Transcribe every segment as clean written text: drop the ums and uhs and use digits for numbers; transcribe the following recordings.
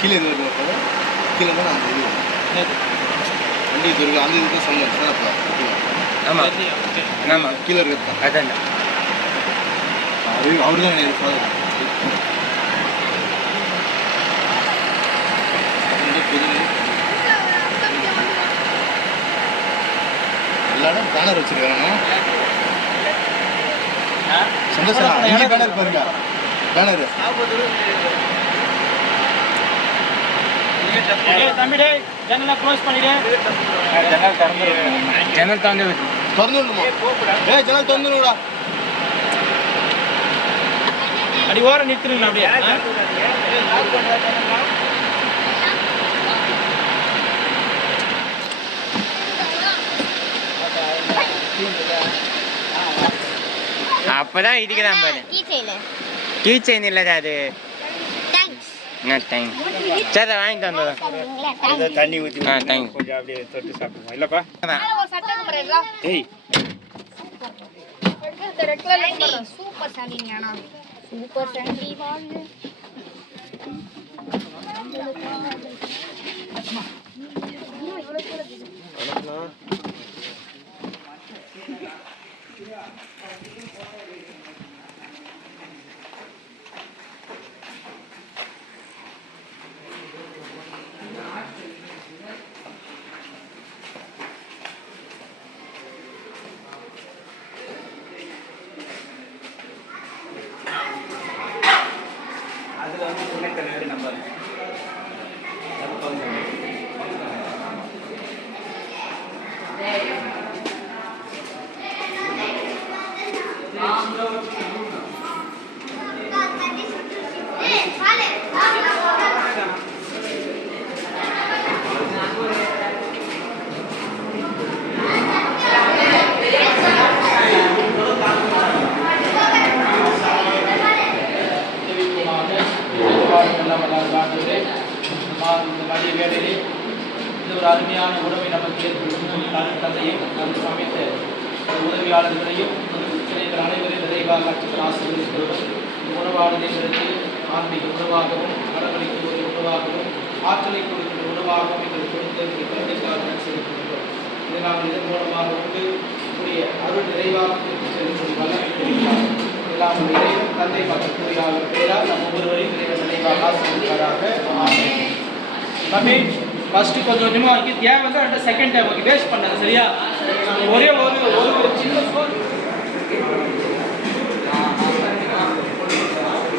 கீழே கீழே தான் அந்த இது வண்டி இது இருக்குது அந்த இதுக்கு சொன்னேன் சார் அப்போ ஆமாம் ஆமாம் கீழே இருக்கிறது அதான் அவர் தான் எல்லாரும் பேனர் வச்சுருக்காங்க சந்தோஷம் இங்கே பேனர் பாருங்க பேனர் தம்பிடே ஜன்னலை க்ளோஸ் பண்ணிடு ஜன்னல் திறந்துடணுமா ஜன்னல் திறந்துடுடா அடி ஓரம் நிறுத்துறீங்களா அப்படியே அப்பதான் இதுக்குதான் பாரு கீ செயின் இல்ல அது சரி வாங்கிட்டு வந்தோம் தண்ணி ஊற்றி கொஞ்சம் அப்படியே தொட்டு சாப்பிடுவோம் இல்லப்பா ஏய் சூப்பர் சாண்டிங்கண்ணா சூப்பர் சாண்டி வாங்க ஒரு அருமையான உறவை நமக்கு ஏற்படுத்தும் தந்தையும் நம் சமைத்த உதவியாளர்களையும் அனைவரையும் நிறைவாக ஆசீர்வதிக்கிறோம். உணவானது எங்களுக்கு ஆன்மீக உணவாகவும் கடவுளுக்கு ஒரு உணவாகவும் ஆற்றலை கொடுக்கிற உணவாகவும் எங்களுக்கு கொடுத்த குழந்தைக்காக செலுத்துகிறோம். இதை நாம் இதன் மூலமாக உண்டு கூடிய அருள் நிறைவாக செலுத்தும் வல்லமை தெரிவித்தார். எல்லாம் இறைவன் தந்தை மற்றும் கூறியாக பேரால் நம் ஒவ்வொருவரையும் இறைவன் நிறைவாக ஆசீர்வதிப்பாராக. ஃபர்ஸ்ட் கொஞ்சம் கொஞ்சமாக வரைக்கும் தேவை வந்து ரெண்டு செகண்ட் டைம் ஓகே வேஸ்ட் பண்ணாங்க சரியா ஒரே ஒரு சின்ன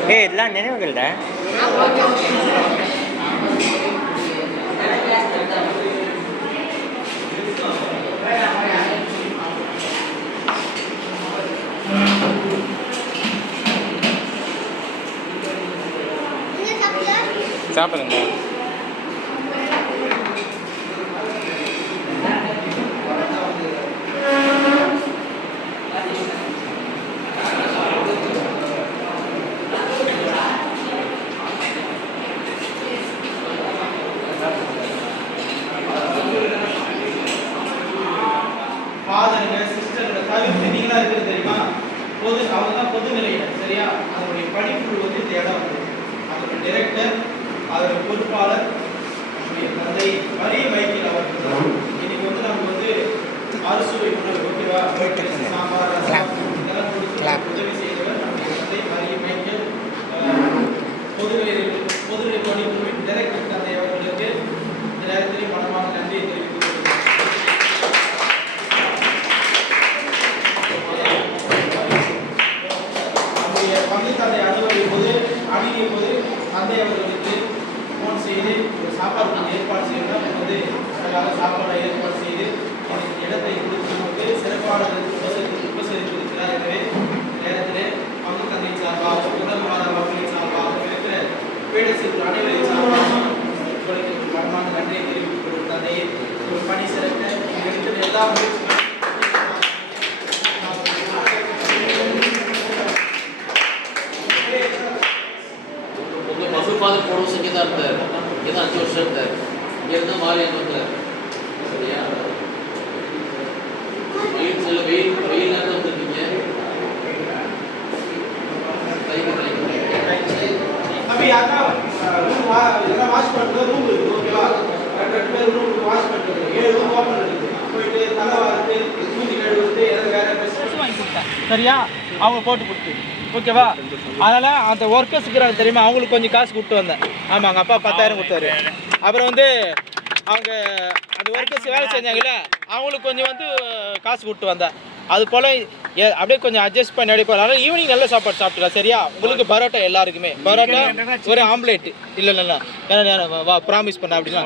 இதெல்லாம் நினைவுகள்டா சாப்பிடுங்க சரியா அதனுடைய பணிக்குழு வந்து இந்த இடம் வந்து அதனுடைய டைரக்டர் அதனுடைய பொறுப்பாளர் நம்முடைய தந்தை வரிய வைத்தியர் அவர்கள் இன்னைக்கு வந்து நமக்கு வந்து அறுசுவை உணவு ஓகேவா சாம்பார் ரசம் இதெல்லாம் கொடுத்து உதவி செய்தவர் நம்முடைய தந்தை வரிய வைத்தியர் பொதுநிலை பணிக்குழுவின் டைரக்டர் தந்தை அவர்களுக்கு இந்த நேரத்திலே மனமான நன்றியை தெரிவித்துக் தந்தை அணுகிய போது தந்தை அவர்களுக்கு ஃபோன் செய்து சாப்பாடு ஏற்பாடு செய்யணும் வந்து அதற்காக சாப்பாடை ஏற்பாடு செய்து எனக்கு இடத்தை கொடுத்து சிறப்பான உபசரித்திருக்கிறார். எனவே நேரத்தில் பங்கு தந்தை சார்பாக உடல்வாத மக்களின் சார்பாக இருக்கிற பேட செல்வர் அனைவரின் சார்பாக உங்களுக்கு மனமான நன்றியை தெரிவித்துக் தந்தையை ஒரு பணி சிறக்க எடுத்த எல்லா முயற்சிகளும் பசுபாதம் போடுவோம் செஞ்சு தான் இருந்தார். இங்கே தான் 5 வருஷம் இருந்தார். இங்கேருந்து மாறியாங்க வந்தார். சரியா வெயில் நேரத்தில் வந்துருக்கீங்க. தைக்க எல்லாம் வாஷ் பண்ணுறது ரூம் இருக்குது ஓகேவா? 2 பேர் ரூம் வாஷ் பண்ணுறது 7 ரூம் ஓப்பன் இருக்குது. போயிட்டு தலை வாரிட்டு மூஞ்சி கழுவிட்டு எதாவது வேற ட்ரெஸ் வாங்கி கொடுத்தேன் சரியா? அவங்க போட்டு கொடுத்து ஓகேவா? அதனால் அந்த ஒர்க்கர்ஸுக்கு தெரியுமா அவங்களுக்கு கொஞ்சம் காசு கொடுத்து வந்தேன். ஆமாம் எங்கள் அப்பா 10,000 கொடுத்தாரு. அப்புறம் வந்து அவங்க அந்த ஒர்க்கர்ஸ் வேலை செஞ்சாங்கல்ல அவங்களுக்கு கொஞ்சம் வந்து காசு கொடுத்து வந்தேன். அது போல் அப்படியே கொஞ்சம் அட்ஜஸ்ட் பண்ணி அடிப்போம். அதனால் ஈவினிங் நல்ல சாப்பாடு சாப்பிட்டுக்கலாம் சரியா? உங்களுக்கு பரோட்டா எல்லாருக்குமே பரோட்டா ஒரு ஆம்லேட் இல்லை வா ப்ராமிஸ் பண்ண அப்படின்னா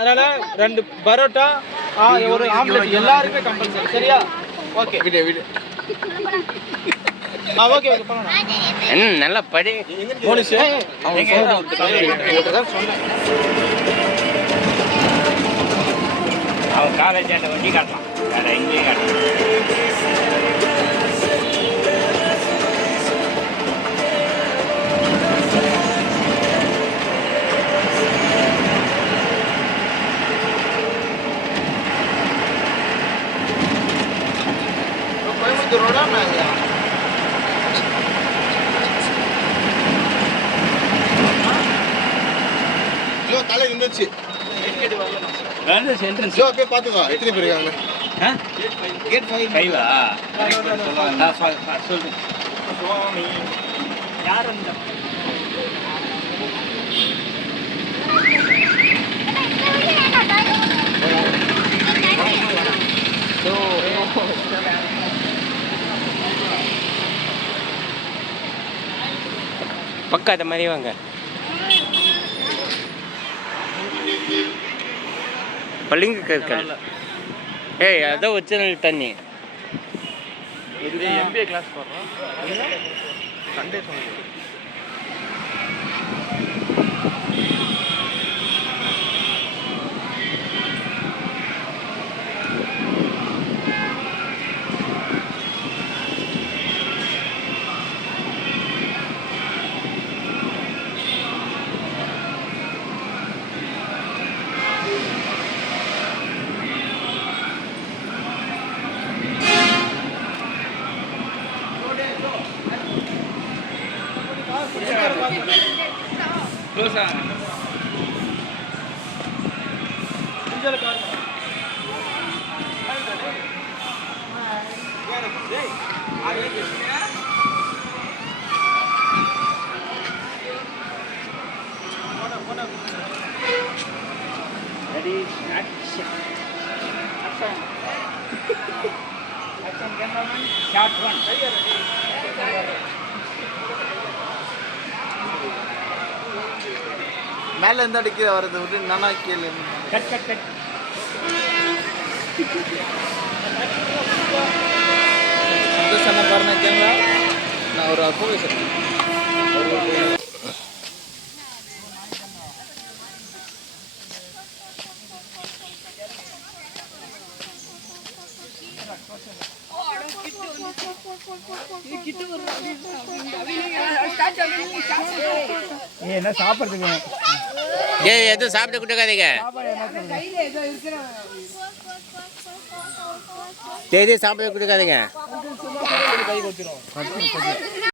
அதனால் 2 பரோட்டா ஒரு ஆம்லேட் எல்லாருக்குமே கம்பல்சரி சரியா? ஓகே வீடு வீடு ஓகே ஓகே பண்ணலாம். நல்லா படி போலீஸ் அவன் காலேஜ் ஆண்ட வண்டி காட்டலாம் வேறு எங்கேயும் காட்டலாம். கோயம்புத்தூர் ரோடா ஐயோ தலை இருந்துச்சு ஐயோ அப்படியே பார்த்துக்கோ எத்தனை பேர் இருக்காங்க கேட் 5 சொல்லு யார் அந்த பக்கம் அது மாதிரி வாங்க. பள்ளிங்க கற்கள் ஏய் அதான் ஒரிஜினல் தண்ணி. இது MBA கிளாஸ் போடுறோம் சண்டே சொன்னது. Ready, action. Action. Action, cameraman. Shot 1. மேலே இருந்து அடிக்கிற வரது விட்டு நானா கேளு Cut, cut, cut. சந்தோஷம் பாருங்க கேமரா நான் ஒரு போலீஸ் என்ன சாப்பிட்றதுக்கு ஏய் எதுவும் சாப்பிட்டு கொடுக்காதீங்க. சரி சாப்பிட்டு கொடுக்காதீங்க. கை கொத்திரும்